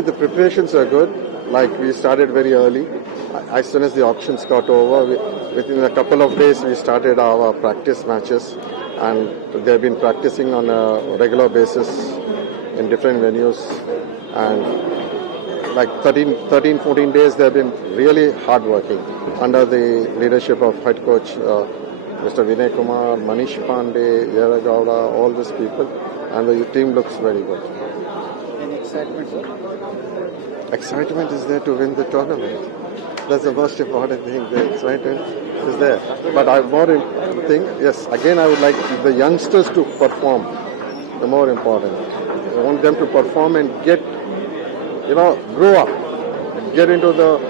preparations are good. Like we started very early. As soon as the auctions got over, we, within a couple of days, we started our practice matches, and they've been practicing on a regular basis in different venues. And like 13, 13 14 days, they've been really hard working under the leadership of head coach uh, Mr. Vinay Kumar, Manish Pandey, Yara Gowda, all these people, and the team looks very good. Excitement, sir? Excitement is there to win the tournament. That's the most important thing. The excitement is there. But I more thing, yes. Again, I would like the youngsters to perform. The more important. I want them to perform and get, you know, grow up, get into the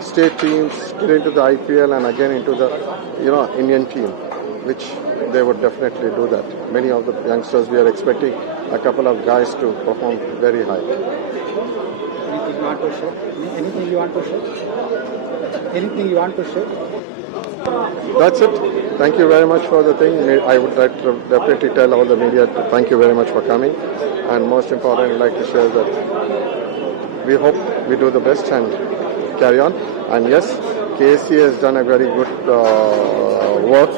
state teams, get into the IPL, and again into the, you know, Indian team, which they would definitely do that. Many of the youngsters we are expecting a couple of guys to perform very high. Anything you want to share? Anything you want to share? Anything you want to share? That's it. Thank you very much for the thing. I would like to definitely tell all the media to thank you very much for coming. And most important, I'd like to share that we hope we do the best and carry on. And yes, KSC has done a very good uh, work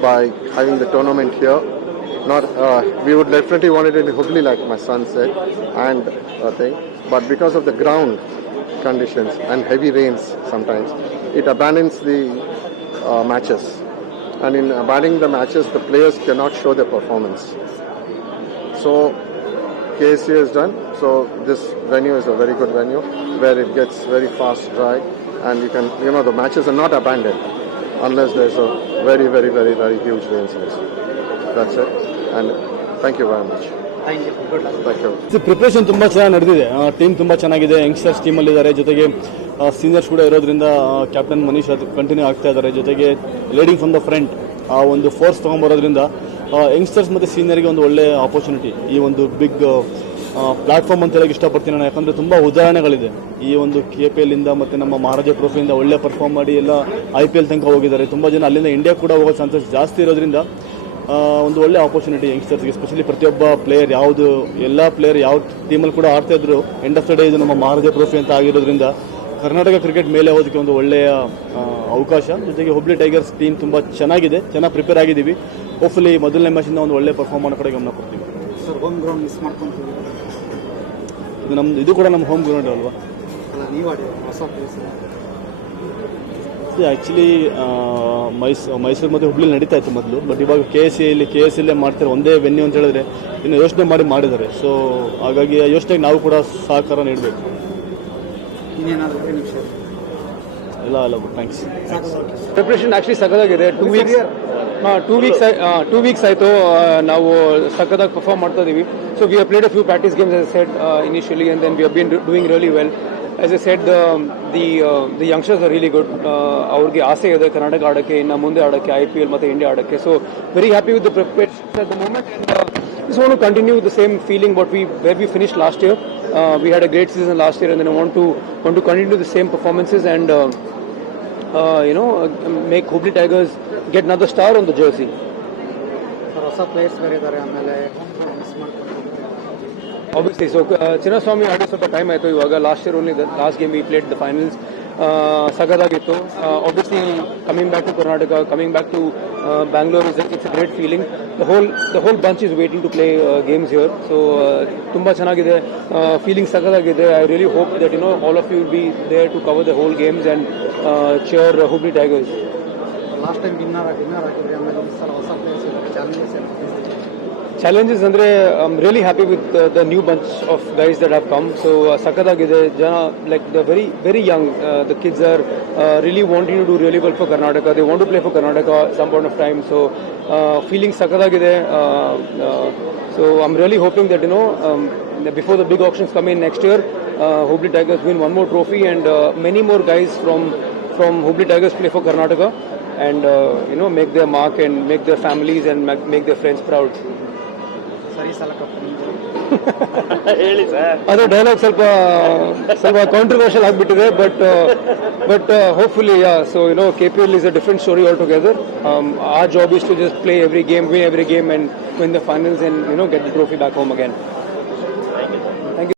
by having the tournament here. Not, uh, we would definitely want it in Hubli, like my son said, and a thing. But because of the ground conditions and heavy rains, sometimes it abandons the uh, matches. And in abandoning the matches, the players cannot show their performance. So KSC has done. So this venue is a very good venue where it gets very fast dry, and you can, you know, the matches are not abandoned unless there's a very, very, very, very huge rain source. That's it. And thank you very much. Thank you. Good luck. Thank you. Preparation ತುಂಬ ಚೆನ್ನಾಗಿ ನಡೆದಿದೆ team ತುಂಬ ಚೆನ್ನಾಗಿದೆ youngsters ಟೀಮಲ್ಲಿ ಇದ್ದಾರೆ ಜೊತೆಗೆ seniors ಕೂಡ ಇರೋದ್ರಿಂದ ಕ್ಯಾಪ್ಟನ್ ಮನೀಶ್ ಅದು ಕಂಟಿನ್ಯೂ ಆಗ್ತಾ ಇದ್ದಾರೆ ಜೊತೆಗೆ ಲೀಡಿಂಗ್ ಫ್ರಮ್ ದ ಫ್ರಂಟ್ ಆ ಒಂದು ಫೋರ್ಸ್ ತೊಗೊಂಬರೋದ್ರಿಂದ ಯಂಗ್ಸ್ಟರ್ಸ್ ಮತ್ತು ಸೀನಿಯರ್ಗೆ ಒಂದು ಒಳ್ಳೆ ಆಪರ್ಚುನಿಟಿ ಈ ಒಂದು ಬಿಗ್ ಪ್ಲಾಟ್ಫಾರ್ಮ್ ಅಂತ ಹೇಳಕ್ಕೆ ಇಷ್ಟಪಡ್ತೀನಿ ನಾನು. ಯಾಕಂದರೆ ತುಂಬ ಉದಾಹರಣೆಗಳಿದೆ. ಈ ಒಂದು ಕೆ ಪಿ ಎಲ್ಲಿಂದ ಮತ್ತು ನಮ್ಮ ಮಹಾರಾಜ ಟ್ರೋಫಿಯಿಂದ ಒಳ್ಳೆ ಪರ್ಫಾರ್ಮ್ ಮಾಡಿ ಎಲ್ಲ ಐ ಪಿ ಎಲ್ ತನಕ ಹೋಗಿದ್ದಾರೆ. ತುಂಬ ಜನ ಅಲ್ಲಿಂದ ಇಂಡಿಯಾ ಕೂಡ ಹೋಗೋ ಚಾನ್ಸಸ್ ಜಾಸ್ತಿ ಇರೋದ್ರಿಂದ ಒಂದು ಒಳ್ಳೆ ಆಪರ್ಚುನಿಟಿ ಯಂಗ್ಸ್ಟರ್ಸ್ಗೆ ಸ್ಪೆಷಲಿ ಪ್ರತಿಯೊಬ್ಬ ಪ್ಲೇಯರ್ ಯಾವುದು, ಎಲ್ಲ ಪ್ಲೇಯರ್ ಯಾವ ಟೀಮಲ್ಲಿ ಕೂಡ ಆಡ್ತಾ ಇದ್ರು. ಎಂಡ್ ಆಫ್ ದ ಡೇ ಇದು ನಮ್ಮ ಮಹಾರಾಜ ಟ್ರೋಫಿ ಅಂತ ಆಗಿರೋದ್ರಿಂದ ಕರ್ನಾಟಕ ಕ್ರಿಕೆಟ್ ಮೇಲೆ ಹೋದಕ್ಕೆ ಒಂದು ಒಳ್ಳೆಯ ಅವಕಾಶ. ಜೊತೆಗೆ ಹುಬ್ಳಿ ಟೈಗರ್ಸ್ ಟೀಮ್ ತುಂಬ ಚೆನ್ನಾಗಿದೆ. ಚೆನ್ನಾಗಿ ಪ್ರಿಪೇರ್ ಆಗಿದ್ದೀವಿ. ಹೋಪ್ಫುಲಿ ಮೊದಲನೇ ಮ್ಯಾಚಿಂದ ಒಂದು ಒಳ್ಳೆ ಪರ್ಫಾರ್ಮ್ ಮಾಡೋ ಕಡೆ ಗಮನ ಕೊಡ್ತೀವಿ. ಸರ್ ಹೋಮ್ ಗ್ರೌಂಡ್ ಮಿಸ್ ಮಾಡ್ಕೊಂತೀವಿ. ಇದು ನಮ್ಮ ಇದು ಕೂಡ ನಮ್ಮ ಹೋಮ್ ಗ್ರೌಂಡ್ ಅಲ್ವಾ? ಆ್ಯಕ್ಚುಲಿ ಮೈಸ್ ಮೈಸೂರು ಮತ್ತು ಹುಬ್ಳಿ ನಡೀತಾ ಇತ್ತು ಮೊದಲು ಬಟ್ ಇವಾಗ ಕೆ ಎಸ್ ಸಿಯಲ್ಲಿ ಕೆ ಎಸ್ ಸಿಲ್ಲೇ ಮಾಡ್ತಾರೆ ಒಂದೇ ವೆನ್ಯೂ ಅಂತ ಹೇಳಿದ್ರೆ ಇನ್ನು ಯೋಚನೆ ಮಾಡಿ ಮಾಡಿದ್ದಾರೆ. ಸೊ ಹಾಗಾಗಿ ಆ ಯೋಚನೆಗೆ ನಾವು ಕೂಡ ಸಹಕಾರ ನೀಡಬೇಕು. ಇಲ್ಲ ಇಲ್ಲ ಎಲ್ಲ ಎಲ್ಲ thanks preparation actually ಸಗದಾಗಿದೆ two weeks two weeks two weeks ಆಯಿತು ನಾವು ಸಖತ್ತಾಗಿ ಪರ್ಫಾರ್ಮ್ ಮಾಡ್ತಾ ಇದೀವಿ. So we played a few practice games as set initially and then we been doing really well as a set the the youngsters are really good ಅವ್ರಿಗೆ ಆಸೆ ಇದೆ ಕರ್ನಾಟಕ ಆಡೋಕ್ಕೆ ಇನ್ನು ಮುಂದೆ ಆಡೋಕ್ಕೆ ಐ ಪಿ ಎಲ್ ಮತ್ತು ಇಂಡಿಯಾ ಆಡೋಕ್ಕೆ. So very happy with the preparation at the moment feeling continue the same feeling what we where we finished last year. We we had great great last year year, and then I want to want to continue the same performances and uh, uh, you know uh, star ಒಂದು Tigers get another star on the jersey. Sir ಹೊಸ players ಬೇರೆ ಇದ್ದಾರೆ ಆಮೇಲೆ home so uh, Chinnaswamy ಆಡಿ ಸ್ವಲ್ಪ time ಆಯಿತು ಇವಾಗ. Last year only last game we played the finals ಸಗದಾಗಿತ್ತು. Obviously coming back to Karnataka coming back to Bangalore is it's a great feeling the whole the whole bunch is waiting to play games here so ತುಂಬ ಚೆನ್ನಾಗಿದೆ feeling ಸಗದಾಗಿದೆ I really hope that you know all of you will be there to cover the whole games and cheer Hubli Tigers last time winner winner ಆಗಿದ್ರಿ ಆಮೇಲೆ ಈ ಸಲ ಹೊಸ players ಇದ್ದಾರೆ challenges ಏನು Challenges ಅಂದರೆ I really happy with the new bunch of guys that have come so ಸಖತ್ತಾಗಿದೆ ಜನ like the very very young the kids are really wanting to do really well for Karnataka they want to play for Karnataka some point of time so feeling ಸಖತ್ತಾಗಿದೆ so I am really hoping that you know before the big options come in next year Hubli Tigers win one more trophy and many more guys from from Hubli Tigers play for Karnataka and uh, you know make their mark and make their families and make, make their friends ಹೇಳಿ sir. ಅದು dialogue ಸ್ವಲ್ಪ ಸ್ವಲ್ಪ controversial ಆಗಿಬಿಟ್ಟಿದೆ but but hopefully yeah so you know K P L is a different story all together ಆ job is to just play every game win every game and win the finals and you know get the trophy back home again